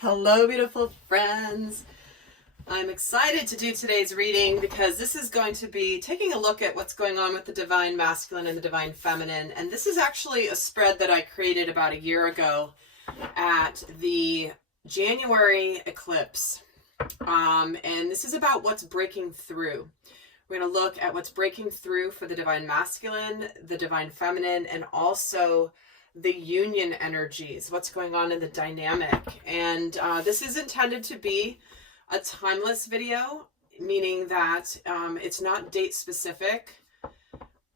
Hello, beautiful friends. I'm excited to do today's reading because this is going to be taking a look at what's going on with the divine masculine and the divine feminine. And this is actually a spread that I created about a year ago at the January eclipse. And this is about what's breaking through. We're going to look at what's breaking through for the divine masculine, the divine feminine, and also the union energies, what's going on in the dynamic. And this is intended to be a timeless video, meaning that it's not date specific,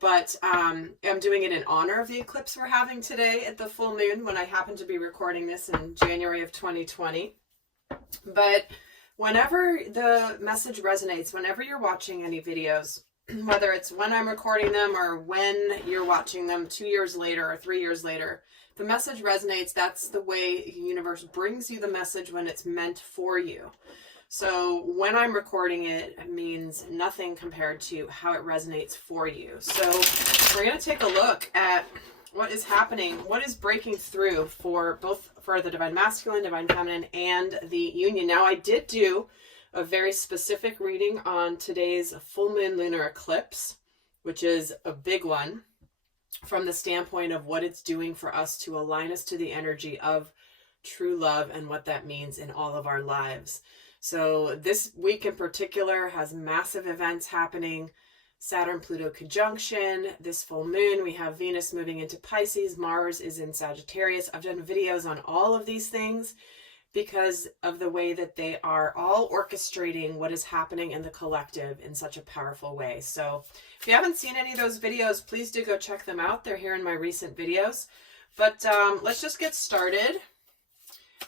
but I'm doing it in honor of the eclipse we're having today at the full moon when I happen to be recording this in January of 2020. But whenever the message resonates, whenever you're watching any videos, whether it's when I'm recording them or when you're watching them 2 years later or 3 years later, the message resonates. That's the way the universe brings you the message when it's meant for you. So when I'm recording it, it means nothing compared to how it resonates for you. So we're going to take a look at what is happening, what is breaking through for both for the divine masculine, divine feminine, and the union. Now, I did do a very specific reading on today's full moon lunar eclipse, which is a big one from the standpoint of what it's doing for us to align us to the energy of true love and what that means in all of our lives. So this week in particular has massive events happening. Saturn-Pluto conjunction, this full moon, we have Venus moving into Pisces, Mars is in Sagittarius. I've done videos on all of these things because of the way that they are all orchestrating what is happening in the collective in such a powerful way. So if you haven't seen any of those videos, please do go check them out. They're here in my recent videos. But let's just get started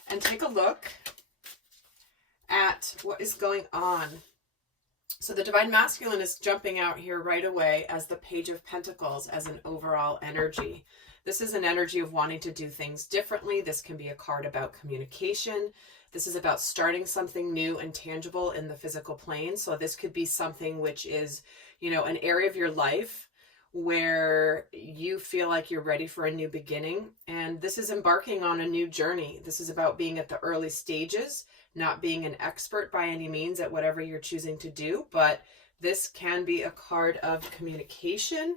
and take a look at what is going on. So the divine masculine is jumping out here right away as the Page of Pentacles as an overall energy. This is an energy of wanting to do things differently. This can be a card about communication. This is about starting something new and tangible in the physical plane. So this could be something which is, you know, an area of your life where you feel like you're ready for a new beginning. And this is embarking on a new journey. This is about being at the early stages, not being an expert by any means at whatever you're choosing to do, but this can be a card of communication.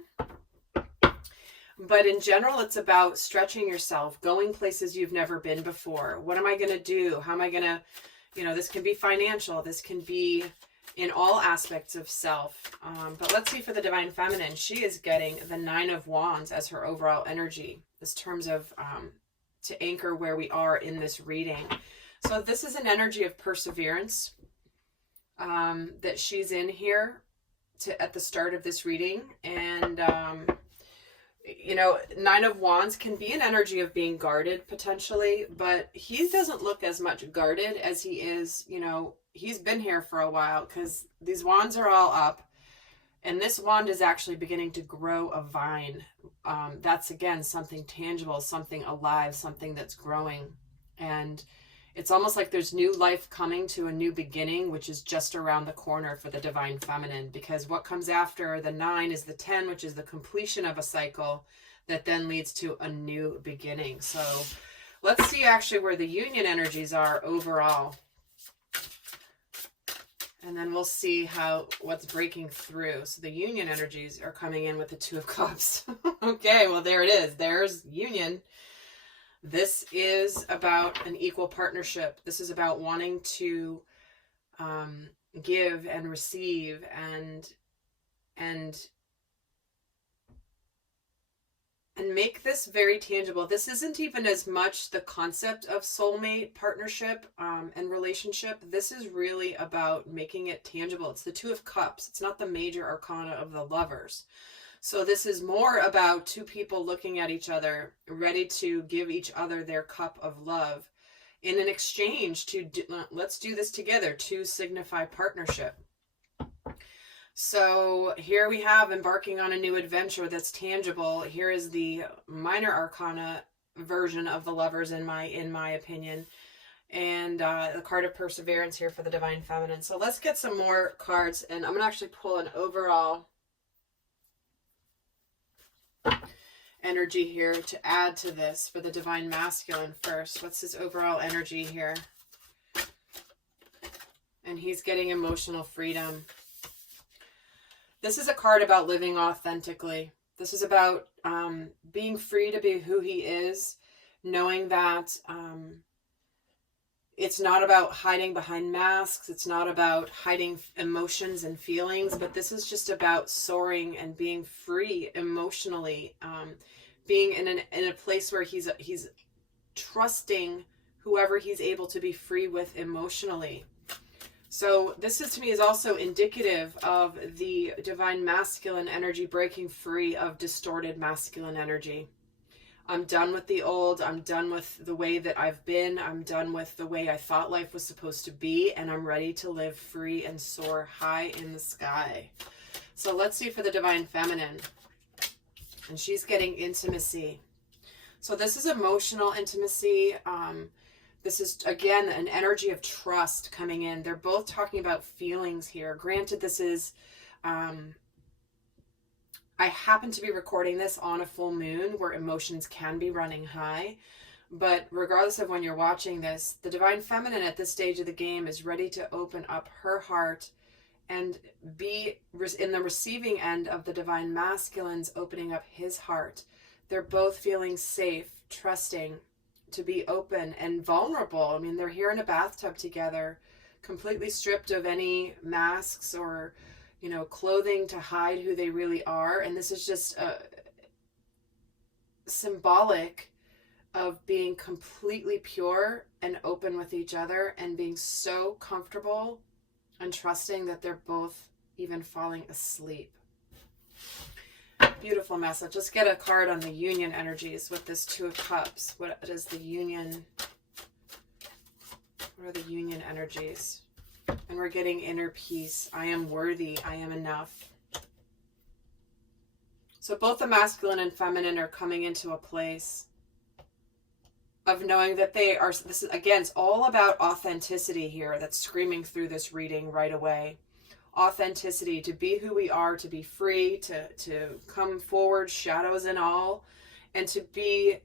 But in general, it's about stretching yourself, going places you've never been before. What am I going to do? How am I going to, you know, this can be financial. This can be in all aspects of self. But let's see for the divine feminine. She is getting the Nine of Wands as her overall energy. This terms of to anchor where we are in this reading. So this is an energy of perseverance that she's in here at the start of this reading. And, you know, Nine of Wands can be an energy of being guarded potentially, but he doesn't look as much guarded as he is, you know, he's been here for a while because these wands are all up. And this wand is actually beginning to grow a vine. That's, again, something tangible, something alive, something that's growing. And it's almost like there's new life coming to a new beginning, which is just around the corner for the divine feminine. Because what comes after the 9 is the 10, which is the completion of a cycle that then leads to a new beginning. So let's see actually where the union energies are overall. And then we'll see what's breaking through. So the union energies are coming in with the Two of Cups. Okay, well, there it is. There's union. This is about an equal partnership. This is about wanting to give and receive and make this very tangible. This isn't even as much the concept of soulmate partnership and relationship. This is really about making it tangible. It's the Two of Cups. It's not the major arcana of the Lovers. So this is more about two people looking at each other, ready to give each other their cup of love in an exchange to let's do this together to signify partnership. So here we have embarking on a new adventure that's tangible. Here is the minor arcana version of the Lovers in my opinion. And the card of perseverance here for the divine feminine. So let's get some more cards, and I'm going to actually pull an overall energy here to add to this for the divine masculine first. What's his overall energy here? and he's getting emotional freedom. This is a card about living authentically. This is about being free to be who he is, knowing that it's not about hiding behind masks. It's not about hiding emotions and feelings, but this is just about soaring and being free emotionally, being in a place where he's trusting whoever he's able to be free with emotionally. So this is, to me, is also indicative of the divine masculine energy breaking free of distorted masculine energy. I'm done with the old. I'm done with the way that I've been. I'm done with the way I thought life was supposed to be, and I'm ready to live free and soar high in the sky. So let's see for the divine feminine. And she's getting intimacy. So this is emotional intimacy. This is, again, an energy of trust coming in. They're both talking about feelings here. Granted, this is, I happen to be recording this on a full moon where emotions can be running high. But regardless of when you're watching this, the divine feminine at this stage of the game is ready to open up her heart and be in the receiving end of the divine masculine's opening up his heart. They're both feeling safe, trusting, to be open and vulnerable. I mean, they're here in a bathtub together, completely stripped of any masks or, you know, clothing to hide who they really are. And this is just symbolic of being completely pure and open with each other and being so comfortable and trusting that they're both even falling asleep. Beautiful message. Let's get a card on the union energies with this Two of Cups. What is the union? What are the union energies? And we're getting inner peace. I am worthy. I am enough. So both the masculine and feminine are coming into a place of knowing that they are, this is, again, it's all about authenticity here that's screaming through this reading right away. Authenticity, to be who we are, to be free, to come forward, shadows and all, and to be,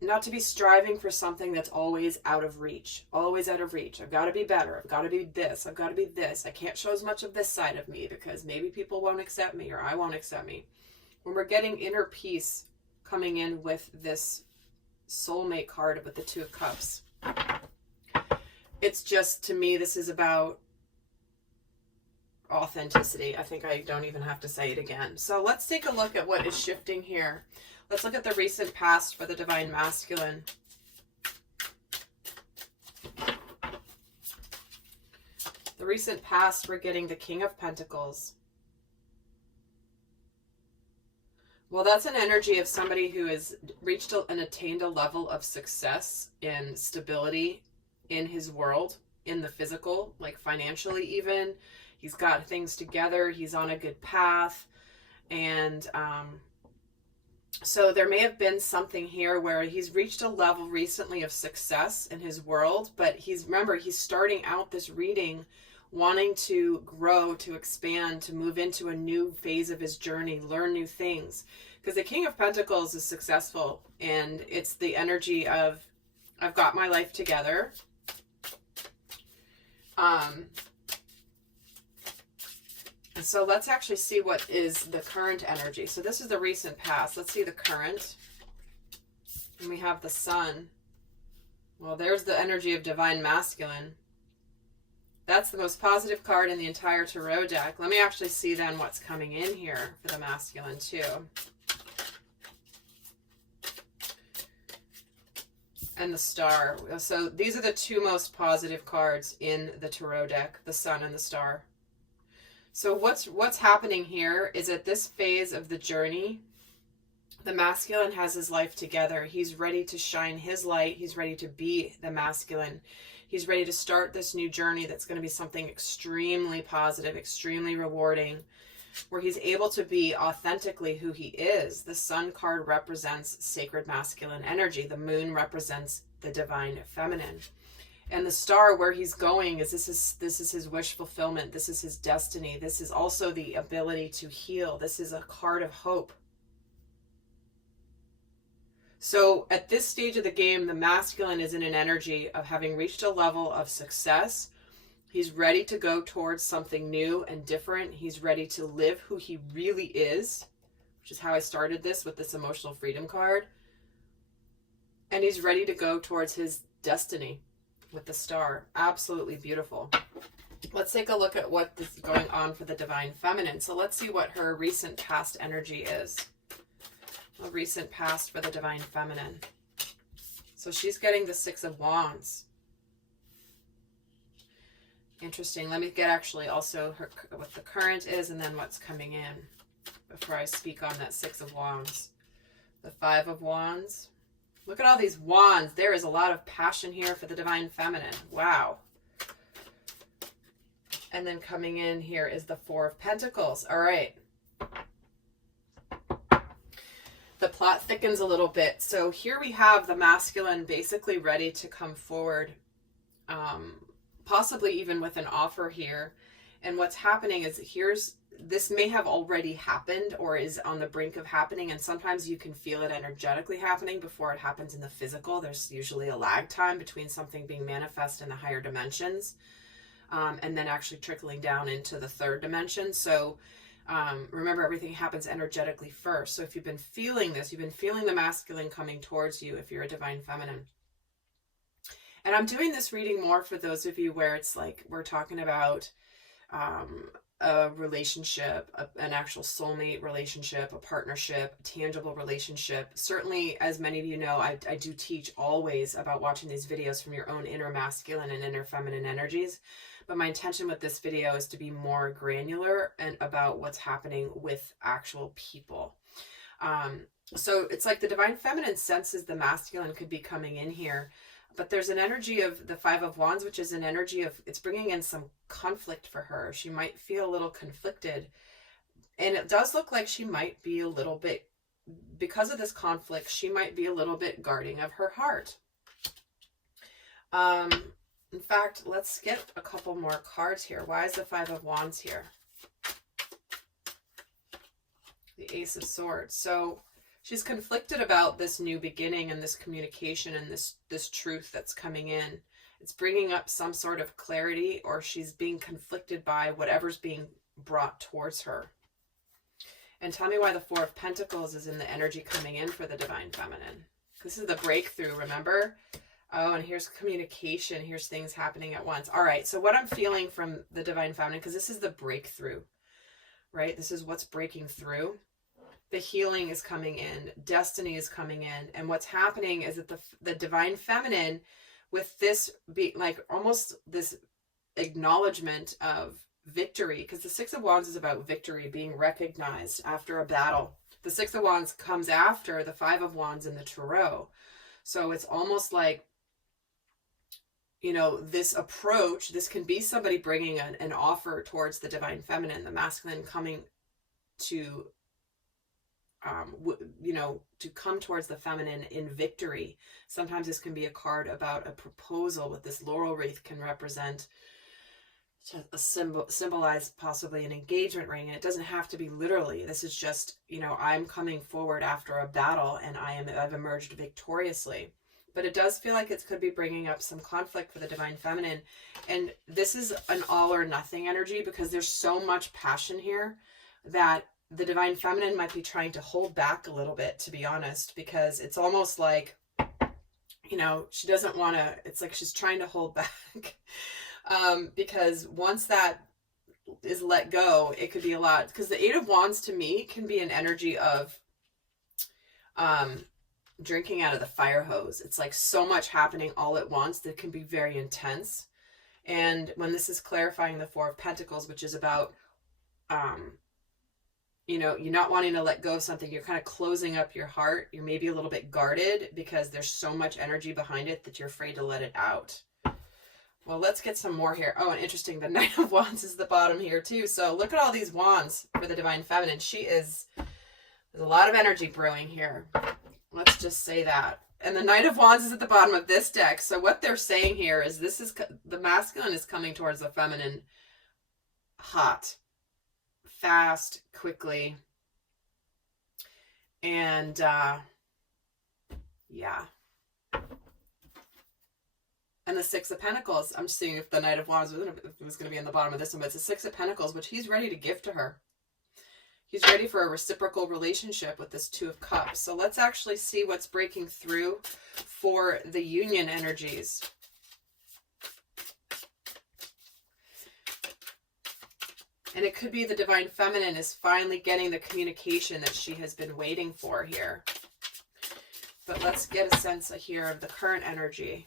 not to be striving for something that's always out of reach, always out of reach. I've got to be better. I've got to be this. I've got to be this. I can't show as much of this side of me because maybe people won't accept me or I won't accept me. When we're getting inner peace coming in with this soulmate card with the Two of Cups, it's just, to me, this is about authenticity. I think I don't even have to say it again. So let's take a look at what is shifting here. Let's look at the recent past for the divine masculine. The recent past, we're getting the King of Pentacles. Well, that's an energy of somebody who has reached and attained a level of success and stability in his world, in the physical, like financially even. He's got things together. He's on a good path. And so there may have been something here where he's reached a level recently of success in his world. But remember, he's starting out this reading wanting to grow, to expand, to move into a new phase of his journey, learn new things. Because the King of Pentacles is successful. And it's the energy of, I've got my life together. So let's actually see what is the current energy. So this is the recent past. Let's see the current. And we have the Sun. Well, there's the energy of divine masculine. That's the most positive card in the entire tarot deck. Let me actually see then what's coming in here for the masculine too. And the Star. So these are the two most positive cards in the tarot deck, the Sun and the Star. So what's happening here is at this phase of the journey, the masculine has his life together. He's ready to shine his light. He's ready to be the masculine. He's ready to start this new journey that's going to be something extremely positive, extremely rewarding, where he's able to be authentically who he is. The Sun card represents sacred masculine energy. The Moon represents the divine feminine. And the Star, where he's going, is this is his wish fulfillment. This is his destiny. This is also the ability to heal. This is a card of hope. So at this stage of the game, the masculine is in an energy of having reached a level of success. He's ready to go towards something new and different. He's ready to live who he really is, which is how I started this with this emotional freedom card. And he's ready to go towards his destiny with the star. Absolutely beautiful. Let's take a look at what is going on for the Divine Feminine. So let's see what her recent past energy is. A recent past for the Divine Feminine. So she's getting the Six of Wands. Interesting. Let me get actually also what the current is and then what's coming in before I speak on that Six of Wands. The Five of Wands. Look at all these wands. There is a lot of passion here for the Divine Feminine. Wow. And then coming in here is the Four of Pentacles. All right. The plot thickens a little bit. So here we have the masculine basically ready to come forward, possibly even with an offer here. And what's happening is this may have already happened or is on the brink of happening. And sometimes you can feel it energetically happening before it happens in the physical. There's usually a lag time between something being manifest in the higher dimensions and then actually trickling down into the third dimension. So remember, everything happens energetically first. So if you've been feeling this, you've been feeling the masculine coming towards you if you're a Divine Feminine. And I'm doing this reading more for those of you where it's like we're talking about a relationship, an actual soulmate relationship, a partnership, a tangible relationship. Certainly, as many of you know, I do teach always about watching these videos from your own inner masculine and inner feminine energies. But my intention with this video is to be more granular and about what's happening with actual people. So it's like the Divine Feminine senses the masculine could be coming in here. But there's an energy of the Five of Wands, which is an energy of, it's bringing in some conflict for her. She might feel a little conflicted. And it does look like she might be a little bit, because of this conflict, she might be a little bit guarding of her heart. In fact, let's get a couple more cards here. Why is the Five of Wands here? The Ace of Swords. So she's conflicted about this new beginning and this communication and this truth that's coming in. It's bringing up some sort of clarity, or she's being conflicted by whatever's being brought towards her. And tell me why the Four of Pentacles is in the energy coming in for the Divine Feminine. This is the breakthrough, remember? Oh, and here's communication. Here's things happening at once. All right, so what I'm feeling from the Divine Feminine, because this is the breakthrough, right? This is what's breaking through. The healing is coming in. Destiny is coming in. And what's happening is that the Divine Feminine, with this be like almost this acknowledgement of victory, because the Six of Wands is about victory, being recognized after a battle. The Six of Wands comes after the Five of Wands in the Tarot. So it's almost like, you know, this approach, this can be somebody bringing an offer towards the Divine Feminine, the masculine coming to, you know, to come towards the feminine in victory. Sometimes this can be a card about a proposal with this laurel wreath can represent a symbolize possibly an engagement ring. And it doesn't have to be literally. This is just, you know, I'm coming forward after a battle and I've emerged victoriously. But it does feel like it could be bringing up some conflict for the Divine Feminine. And this is an all or nothing energy because there's so much passion here that the Divine Feminine might be trying to hold back a little bit, to be honest, because it's almost like, you know, she doesn't want to, it's like she's trying to hold back because once that is let go, it could be a lot. Because the Eight of Wands to me can be an energy of drinking out of the fire hose. It's like so much happening all at once that can be very intense. And when this is clarifying the Four of Pentacles, which is about, you know, you're not wanting to let go of something. You're kind of closing up your heart. You're maybe a little bit guarded because there's so much energy behind it that you're afraid to let it out. Well, let's get some more here. Oh, and interesting, the Knight of Wands is the bottom here too. So look at all these wands for the Divine Feminine. There's a lot of energy brewing here. Let's just say that. And the Knight of Wands is at the bottom of this deck. So what they're saying here is the masculine is coming towards the feminine hot, fast, quickly. And yeah. And the Six of Pentacles, I'm just seeing if the Knight of Wands was going to be in the bottom of this one, but it's the Six of Pentacles, which he's ready to give to her. He's ready for a reciprocal relationship with this Two of Cups. So let's actually see what's breaking through for the union energies. And it could be the Divine Feminine is finally getting the communication that she has been waiting for here. But let's get a sense here of the current energy.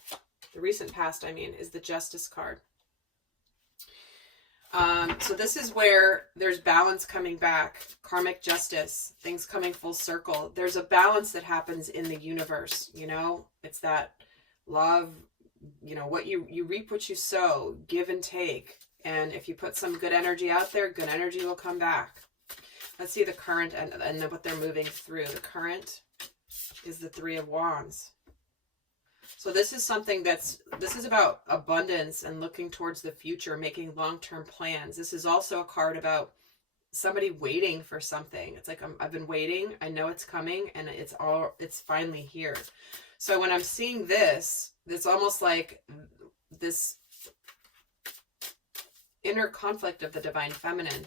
The recent past, I mean, is the Justice card. So this is where there's balance coming back, karmic justice, things coming full circle. There's a balance that happens in the universe, you know, it's that love, you know, what you reap what you sow, give and take. And if you put some good energy out there, good energy will come back. Let's see the current and what they're moving through. The current is the Three of Wands. So this is something this is about abundance and looking towards the future, making long-term plans. This is also a card about somebody waiting for something. It's like, I've been waiting. I know it's coming and it's finally here. So when I'm seeing this, it's almost like this inner conflict of the Divine Feminine.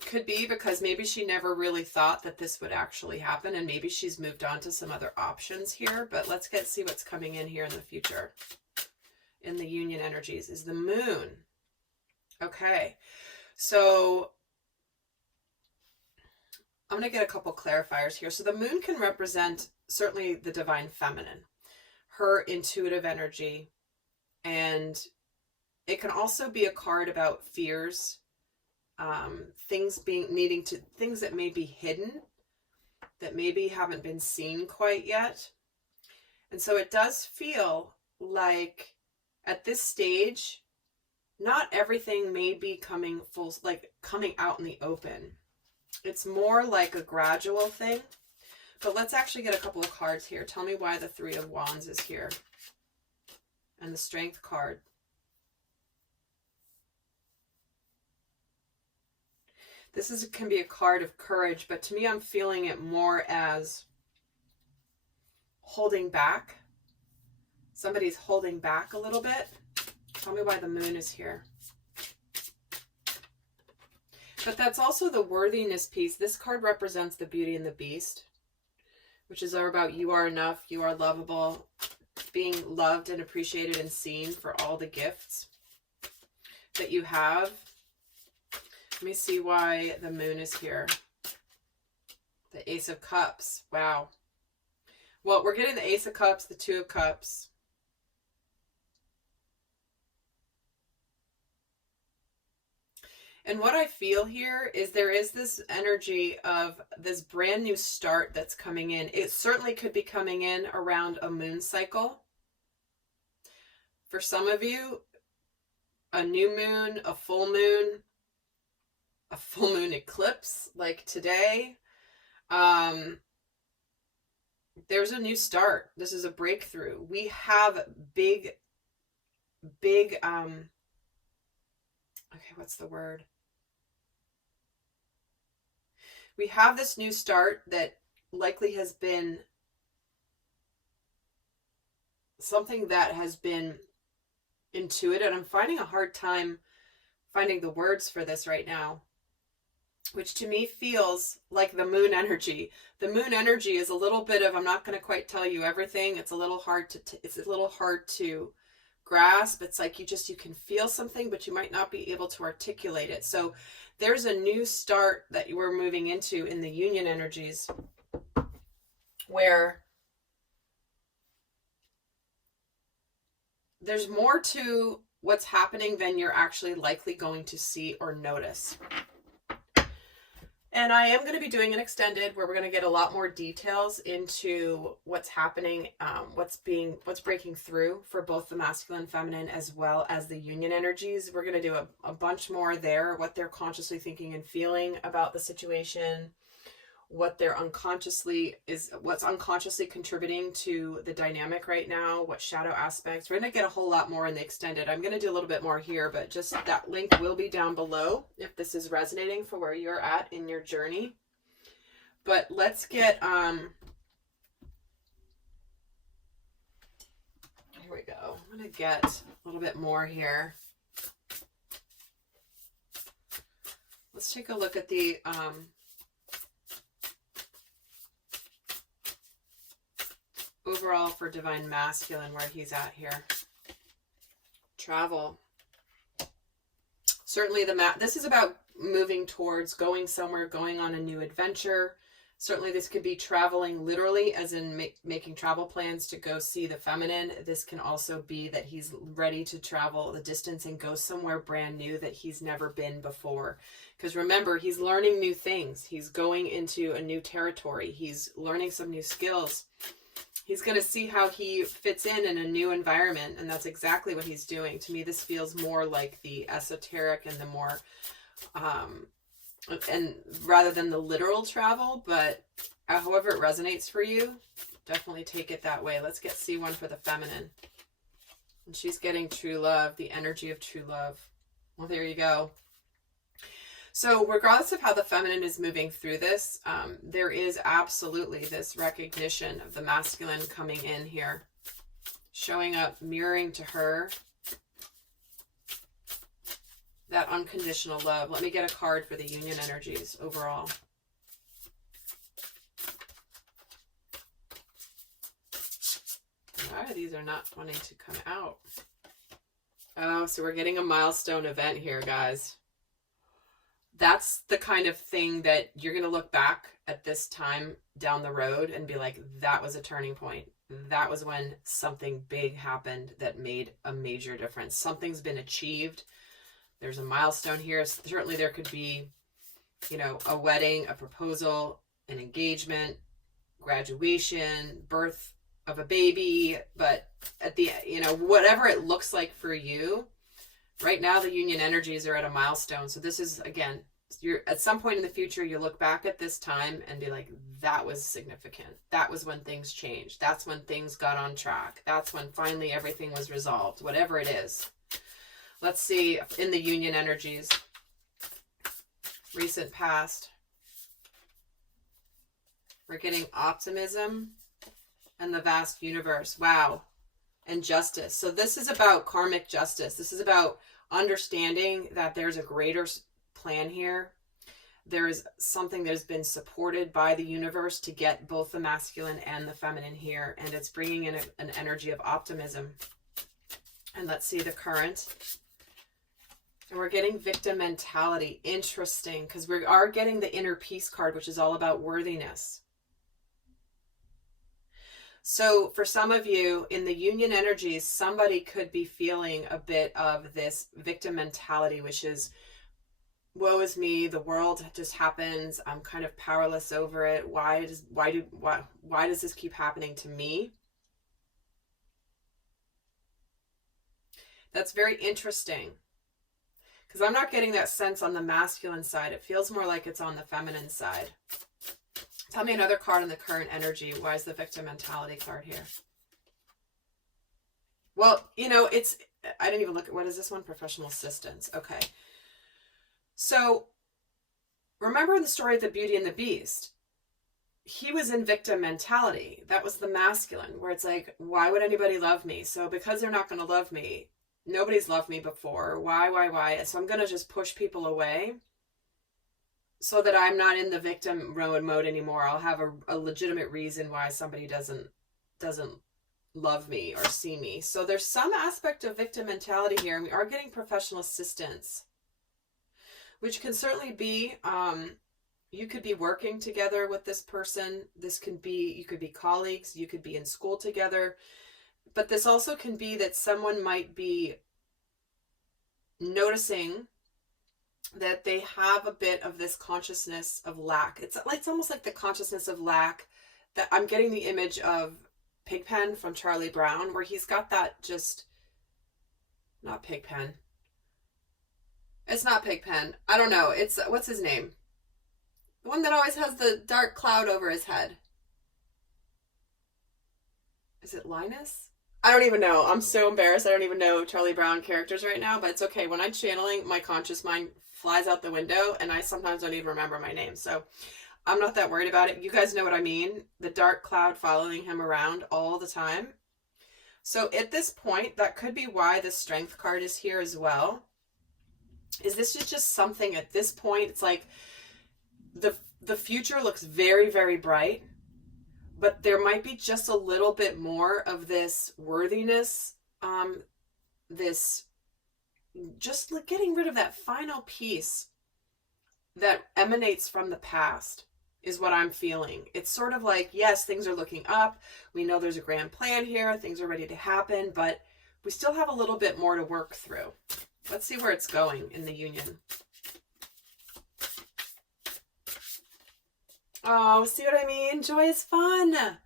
Could be because maybe she never really thought that this would actually happen, and maybe she's moved on to some other options here. But let's see what's coming in here in the future. In the union energies is the Moon. Okay, so I'm going to get a couple clarifiers here. So the Moon can represent certainly the Divine Feminine, her intuitive energy, and it can also be a card about fears, things that may be hidden, that maybe haven't been seen quite yet. And so it does feel like at this stage, not everything may be coming out in the open. It's more like a gradual thing. But let's actually get a couple of cards here. Tell me why the Three of Wands is here. And the Strength card. This can be a card of courage, but to me, I'm feeling it more as holding back. Somebody's holding back a little bit. Tell me why the Moon is here. But that's also the worthiness piece. This card represents the Beauty and the Beast, which is all about you are enough, you are lovable, being loved and appreciated and seen for all the gifts that you have. Let me see why the Moon is here. The Ace of Cups. Wow. Well, we're getting the Ace of Cups, the Two of Cups. And what I feel here is there is this energy of this brand new start that's coming in. It certainly could be coming in around a moon cycle. For some of you, a new moon, a full moon eclipse like today. There's a new start. This is a breakthrough. We have big, okay, what's the word? We have this new start that likely has been something that has been intuitive. I'm finding a hard time finding the words for this right now, which to me feels like the moon energy. The moon energy is a little bit of, I'm not going to quite tell you everything. It's a little hard to grasp. It's like you can feel something, but you might not be able to articulate it. So there's a new start that you were moving into in the union energies where there's more to what's happening than you're actually likely going to see or notice. And I am going to be doing an extended where we're going to get a lot more details into what's happening, what's breaking through for both the masculine and feminine as well as the union energies. We're going to do a bunch more there, what they're consciously thinking and feeling about the situation, what's unconsciously contributing to the dynamic right now, what shadow aspects. We're going to get a whole lot more in the extended. I'm going to do a little bit more here, but just that link will be down below if this is resonating for where you're at in your journey. But let's get I'm going to get a little bit more here. Let's take a look at the overall for Divine Masculine, where he's at here. Travel. Certainly this is about moving towards going somewhere, going on a new adventure. Certainly this could be traveling literally, as in making travel plans to go see the feminine. This can also be that he's ready to travel the distance and go somewhere brand new that he's never been before. Because remember, he's learning new things. He's going into a new territory. He's learning some new skills. He's going to see how he fits in a new environment, and that's exactly what he's doing. To me, this feels more like the esoteric and the more, and rather than the literal travel, but however it resonates for you, definitely take it that way. Let's get C1 for the feminine. And she's getting true love, the energy of true love. Well, there you go. So regardless of how the feminine is moving through this, there is absolutely this recognition of the masculine coming in here, showing up, mirroring to her that unconditional love. Let me get a card for the union energies overall. Why these are not wanting to come out? Oh, so we're getting a milestone event here, guys. That's the kind of thing that you're going to look back at this time down the road and be like, that was a turning point. That was when something big happened that made a major difference. Something's been achieved. There's a milestone here. Certainly there could be, you know, a wedding, a proposal, an engagement, graduation, birth of a baby. But at the, you know, whatever it looks like for you, right now the union energies are at a milestone. So this is, again, you're at some point in the future, you look back at this time and be like, that was significant. That was when things changed. That's when things got on track. That's when finally everything was resolved, whatever it is. Let's see in the union energies, recent past. We're getting optimism and the vast universe. Wow. And justice. So this is about karmic justice. This is about understanding that there's a greater plan here. There is something that's been supported by the universe to get both the masculine and the feminine here. And it's bringing in an energy of optimism. And let's see the current. And we're getting victim mentality. Interesting, because we are getting the inner peace card, which is all about worthiness. So for some of you in the union energies, somebody could be feeling a bit of this victim mentality, which is, woe is me, the world just happens, I'm kind of powerless over it. Why does this keep happening to me? That's very interesting, because I'm not getting that sense on the masculine side. It feels more like it's on the feminine side. Tell me another card in the current energy. Why is the victim mentality card here? Well, you know, I didn't even look at, what is this one? Professional assistance. Okay. So remember the story of the Beauty and the Beast? He was in victim mentality. That was the masculine, where it's like, why would anybody love me? So because they're not going to love me, nobody's loved me before. Why? So I'm going to just push people away, so that I'm not in the victim mode anymore. I'll have a legitimate reason why somebody doesn't love me or see me. So there's some aspect of victim mentality here, and we are getting professional assistance, which can certainly be, you could be working together with this person. This can be, you could be colleagues, you could be in school together, but this also can be that someone might be noticing that they have a bit of this consciousness of lack. It's almost like the consciousness of lack, that I'm getting the image of Pigpen from Charlie Brown, where he's got that just, not Pigpen. It's not Pigpen. I don't know. It's, what's his name? The one that always has the dark cloud over his head. Is it Linus? I don't even know. I'm so embarrassed. I don't even know Charlie Brown characters right now, but it's okay. When I'm channeling, my conscious mind flies out the window, and I sometimes don't even remember my name. So I'm not that worried about it. You guys know what I mean. The dark cloud following him around all the time. So at this point, that could be why the Strength card is here as well. Is this is just something at this point, it's like the future looks very, very bright, but there might be just a little bit more of this worthiness, this just getting rid of that final piece that emanates from the past is what I'm feeling. It's sort of like, yes, things are looking up. We know there's a grand plan here. Things are ready to happen, but we still have a little bit more to work through. Let's see where it's going in the union. Oh, see what I mean? Joy is fun.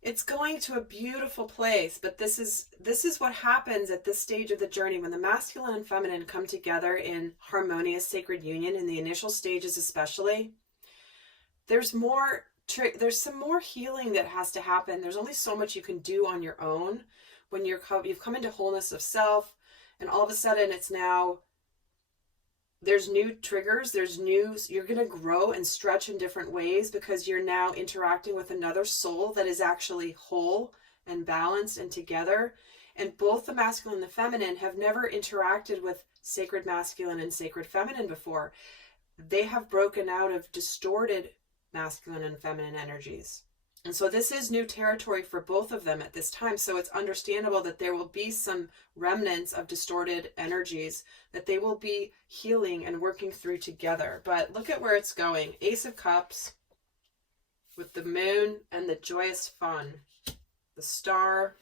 It's going to a beautiful place, but this is what happens at this stage of the journey when the masculine and feminine come together in harmonious sacred union, in the initial stages especially. There's some more healing that has to happen. There's only so much you can do on your own when you've come into wholeness of self, and all of a sudden it's now, there's new triggers, you're going to grow and stretch in different ways because you're now interacting with another soul that is actually whole and balanced and together. And both the masculine and the feminine have never interacted with sacred masculine and sacred feminine before. They have broken out of distorted masculine and feminine energies. And so this is new territory for both of them at this time. So it's understandable that there will be some remnants of distorted energies that they will be healing and working through together. But look at where it's going. Ace of Cups with the moon and the joyous fun. The star.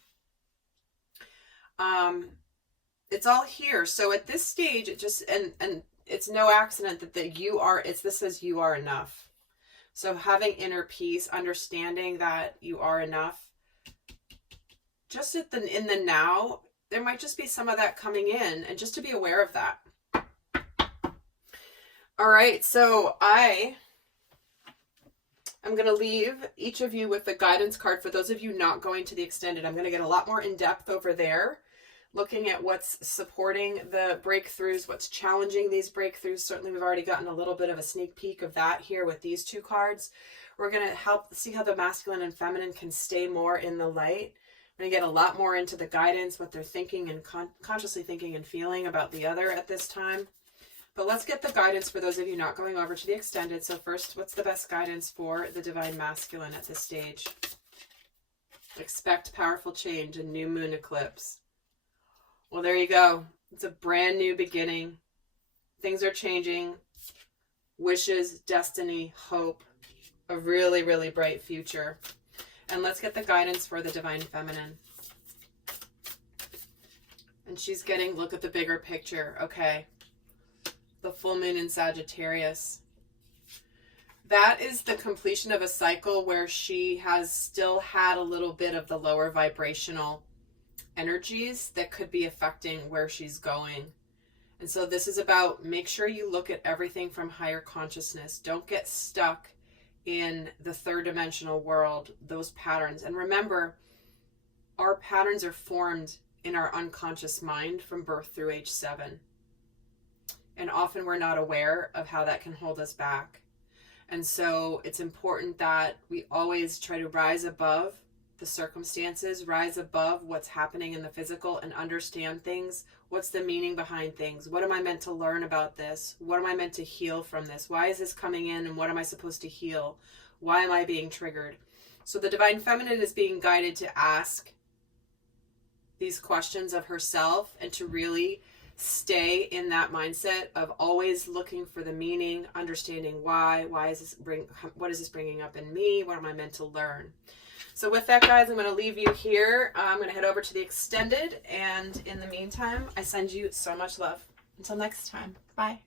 It's all here. So at this stage, it just, and it's no accident that this says you are enough. So having inner peace, understanding that you are enough, just in the now, there might just be some of that coming in, and just to be aware of that. All right, so I am going to leave each of you with the guidance card. For those of you not going to the extended, I'm going to get a lot more in depth over there, looking at what's supporting the breakthroughs, what's challenging these breakthroughs. Certainly we've already gotten a little bit of a sneak peek of that here with these two cards. We're going to help see how the masculine and feminine can stay more in the light. We're going to get a lot more into the guidance, what they're thinking and consciously thinking and feeling about the other at this time. But let's get the guidance for those of you not going over to the extended. So first, what's the best guidance for the divine masculine at this stage? Expect powerful change and new moon eclipse. Well, there you go. It's a brand new beginning. Things are changing. Wishes, destiny, hope, a really, really bright future. And let's get the guidance for the divine feminine. And she's getting, look at the bigger picture. Okay. The full moon in Sagittarius. That is the completion of a cycle where she has still had a little bit of the lower vibrational energies that could be affecting where she's going. And so this is about, make sure you look at everything from higher consciousness. Don't get stuck in the third dimensional world, those patterns. And remember, our patterns are formed in our unconscious mind from birth through age 7. And often we're not aware of how that can hold us back. And so it's important that we always try to rise above the circumstances, rise above what's happening in the physical and understand things. What's the meaning behind things? What am I meant to learn about this? What am I meant to heal from this? Why is this coming in and what am I supposed to heal? Why am I being triggered? So the divine feminine is being guided to ask these questions of herself and to really stay in that mindset of always looking for the meaning, understanding why is this what is this bringing up in me? What am I meant to learn? So with that, guys, I'm going to leave you here. I'm going to head over to the extended. And in the meantime, I send you so much love. Until next time. Bye.